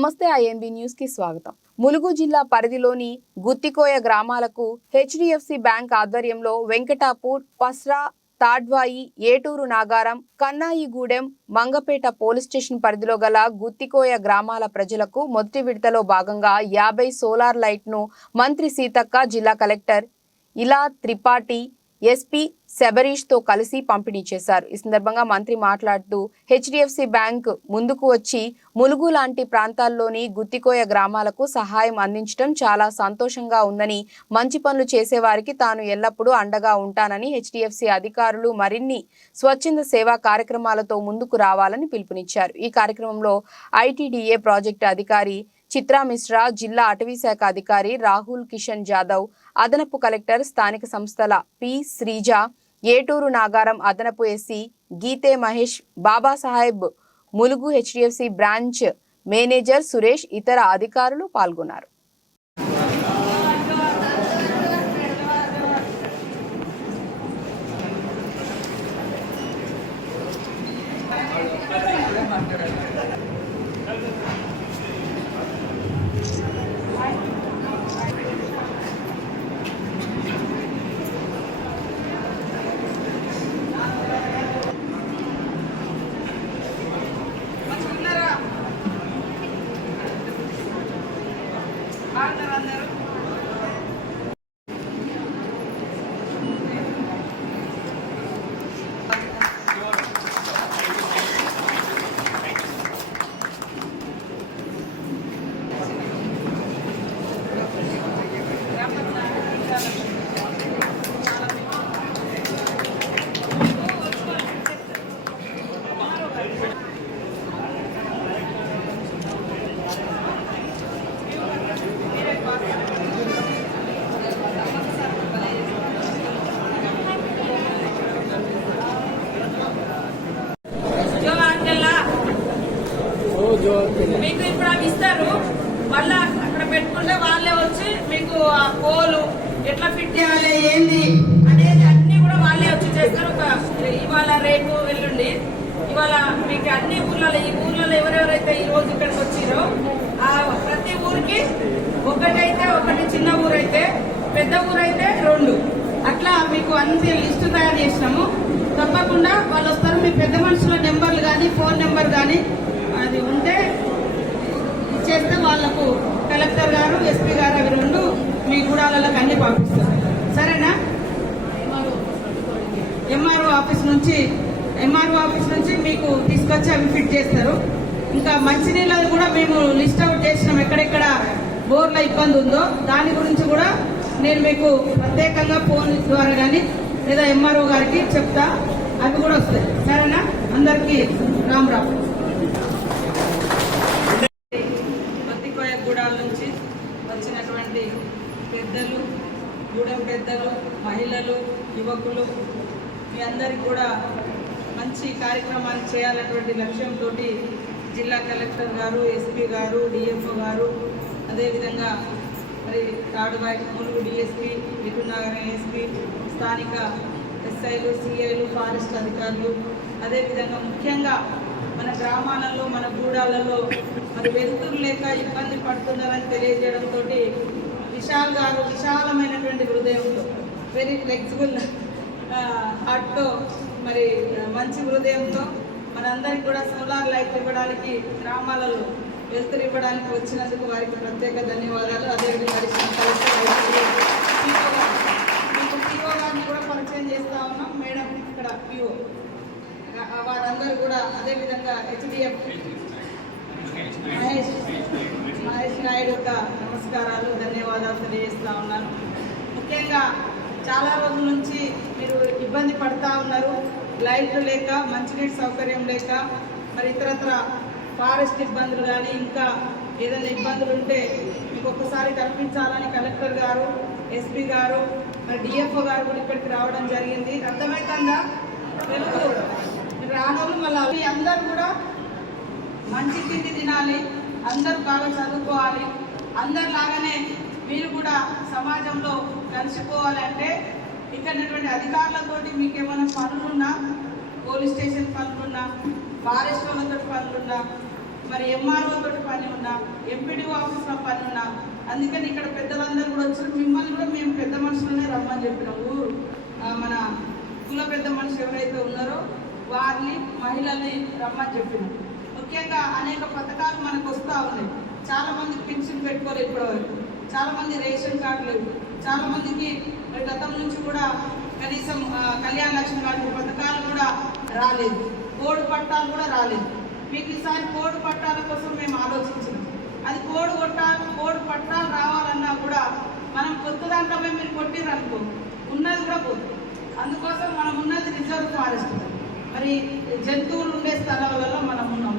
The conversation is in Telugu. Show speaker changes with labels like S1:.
S1: నమస్తే ఐఎన్బి న్యూస్కి స్వాగతం. ములుగు జిల్లా పరిధిలోని గుత్తికోయ గ్రామాలకు హెచ్డిఎఫ్సి బ్యాంక్ ఆధ్వర్యంలో వెంకటాపూర్ పస్రా తాడ్వాయి ఏటూరు నాగారం కన్నాయిగూడెం మంగపేట పోలీస్ స్టేషన్ పరిధిలో గల గుత్తికోయ గ్రామాల ప్రజలకు మొదటి విడతలో భాగంగా యాభై సోలార్ లైట్ను మంత్రి సీతక్క జిల్లా కలెక్టర్ ఇలా త్రిపాఠి ఎస్పీ శబరీష్తో కలిసి పంపిణీ చేశారు. ఈ సందర్భంగా మంత్రి మాట్లాడుతూ హెచ్డిఎఫ్సి బ్యాంక్ ముందుకు వచ్చి ములుగు లాంటి ప్రాంతాల్లోని గుత్తికోయ గ్రామాలకు సహాయం అందించడం చాలా సంతోషంగా ఉందని మంచి పనులు చేసేవారికి తాను ఎల్లప్పుడూ అండగా ఉంటానని హెచ్డిఎఫ్సి అధికారులు మరిన్ని స్వచ్ఛంద సేవా కార్యక్రమాలతో ముందుకు రావాలని పిలుపునిచ్చారు. ఈ కార్యక్రమంలో ఐటీడీఏ ప్రాజెక్టు అధికారి చిత్రా మిశ్రా జిల్లా అటవీ శాఖ అధికారి రాహుల్ కిషన్ జాదవ్ అదనపు కలెక్టర్ స్థానిక సంస్థల పి శ్రీజ ఏటూరు నాగారం అదనపు SC Gite Mahesh Babasaheb Mulugu HDFC branch manager Suresh ఇతర అధికారులు పాల్గొన్నారు.
S2: ఆంధ్ర అందరూ మీకు ఇప్పుడు అవి ఇస్తారు. మళ్ళా అక్కడ పెట్టుకుంటే వాళ్ళే వచ్చి మీకు ఆ పోలు ఎట్లా ఫిట్ చేయాలి ఏంది అనేది అన్ని కూడా వాళ్ళే వచ్చి చేస్తారు. ఒక ఇవాళ రేపు ఎల్లుండి ఇవాళ మీకు అన్ని ఊర్లలో ఈ ఊర్లలో ఎవరెవరైతే ఈ రోజు ఇక్కడికి వచ్చిరో ఆ ప్రతి ఊరికి ఒకటైతే ఒకటి చిన్న ఊరైతే పెద్ద ఊరైతే రెండు. అట్లా మీకు అన్ని లిస్టు తయారు చేసినాము. తప్పకుండా వాళ్ళు వస్తారు. మీ పెద్ద మనుషుల నెంబర్లు కానీ ఫోన్ నెంబర్ కానీ అది ఉంటే ఇచ్చేస్తే వాళ్ళకు కలెక్టర్ గారు ఎస్పీ గారు అవి రెండు మీ గూడాలకు అన్ని పంపిస్తారు. సరేనా? ఎంఆర్ఓ ఆఫీస్ నుంచి ఎంఆర్ఓ ఆఫీస్ నుంచి మీకు తీసుకొచ్చి అవి ఫిట్ చేస్తారు. ఇంకా మంచినీళ్ళది కూడా మేము లిస్ట్ అవుట్ చేసినాం ఎక్కడెక్కడ బోర్ల ఇబ్బంది ఉందో. దాని గురించి కూడా నేను మీకు ప్రత్యేకంగా ఫోన్ ద్వారా కానీ లేదా ఎంఆర్ఓ గారికి చెప్తా. అవి కూడా వస్తాయి. సరేనా? అందరికీ రామ్ రామ్. పత్తికోయ గూడాల నుంచి వచ్చినటువంటి పెద్దలు గూడెం పెద్దలు మహిళలు యువకులు మీ అందరికి కూడా మంచి కార్యక్రమాలు చేయాలన్నటువంటి లక్ష్యంతో జిల్లా కలెక్టర్ గారు ఎస్పీ గారు డిఎఫ్ఓ గారు అదేవిధంగా మరి తాడుబాయ్ ములుగు డిఎస్పీ విటునగరం ఎస్పీ స్థానిక ఎస్ఐలు సిఐలు ఫారెస్ట్ అధికారులు. అదేవిధంగా ముఖ్యంగా మన గ్రామాలలో మన గూడాలలో మరి వెలుతురు లేక ఇబ్బంది పడుతున్నారని తెలియజేయడంతో విశాల్ గారు విశాలమైనటువంటి హృదయంతో వెరీ ఫ్లెక్సిబుల్ హార్ట్తో మరి మంచి హృదయంతో మనందరికి కూడా సోలార్ లైట్ ఇవ్వడానికి గ్రామాలలో వెలుతురు ఇవ్వడానికి వచ్చినందుకు వారికి ప్రత్యేక ధన్యవాదాలు. అదేవిధంగా అడిషనల్ కలెక్టర్ ఐటీడీఏ PO గారు. మీకు పిఓ గారిని కూడా పరిచయం చేస్తా ఉన్నాం మేడం ఇక్కడ పిఓ వారందరూ కూడా అదేవిధంగా హెచ్డిఎఫ్ మహేష్ మహేష్ నాయుడు యొక్క నమస్కారాలు ధన్యవాదాలు తెలియజేస్తూ ఉన్నాను. ముఖ్యంగా చాలా రోజుల నుంచి మీరు ఇబ్బంది పడతా ఉన్నారు. లైట్లు లేక మంచినీటి సౌకర్యం లేక మరి ఇతరత్ర ఫారెస్ట్ ఇబ్బందులు కానీ ఇంకా ఏదైనా ఇబ్బందులు ఉంటే మీకు ఒక్కసారి కల్పించాలని కలెక్టర్ గారు ఎస్పీ గారు మరి డిఎఫ్ఓ గారు కూడా ఇక్కడికి రావడం జరిగింది. అర్థమవుతుందా తెలుగు రానోళ్ళు మళ్ళీ అందరూ కూడా మంచి తిండి తినాలి అందరూ బాగా చదువుకోవాలి. అందరిలాగానే మీరు కూడా సమాజంలో కలిసిపోవాలంటే ఇక్కడటువంటి ఇక్కడ అధికారులతోటి మీకు ఏమైనా పనులున్నా పోలీస్ స్టేషన్ పనులున్నా ఫారెస్ట్ వాళ్ళతో పనులున్నా మరి ఎంఆర్ఓ తోటి పని ఉన్నా ఎంపీడీఓ ఆఫీస్లో పని ఉన్నా అందుకని ఇక్కడ పెద్దలందరూ కూడా వచ్చారు. మిమ్మల్ని కూడా మేము పెద్ద మనుషులనే రమ్మని చెప్పినాము మన కుల పెద్ద మనుషులు ఎవరైతే ఉన్నారో వారిని మహిళల్ని రమ్మని చెప్పినాము ముఖ్యంగా అనేక పథకాలు మనకు వస్తూ ఉన్నాయి. చాలా మంది పెన్షన్ పెట్టుకోరు ఇప్పటివరకు. చాలా మంది రేషన్ కార్డు లేవు. చాలా మందికి గతం నుంచి కూడా కనీసం కళ్యాణ లక్ష్మి లాంటి పథకాలు కూడా రాలేదు. కోడి పట్టాలు కూడా రాలేదు. మీకు ఈసారి కోడి పట్టాల కోసం మేము ఆలోచించినాం. అది కోడి కొట్టాలి కోడి పట్టాలు రావాలన్నా కూడా మనం కొత్త దాంట్లో మీరు మీరు కొట్టిరనుకో ఉన్నది కూడా పోతుంది అందుకోసం మనం ఉన్నది రిజర్వ్ ఫారెస్ట్. మరి జంతువులు ఉండే స్థలాలలో మనం ఉన్నాం.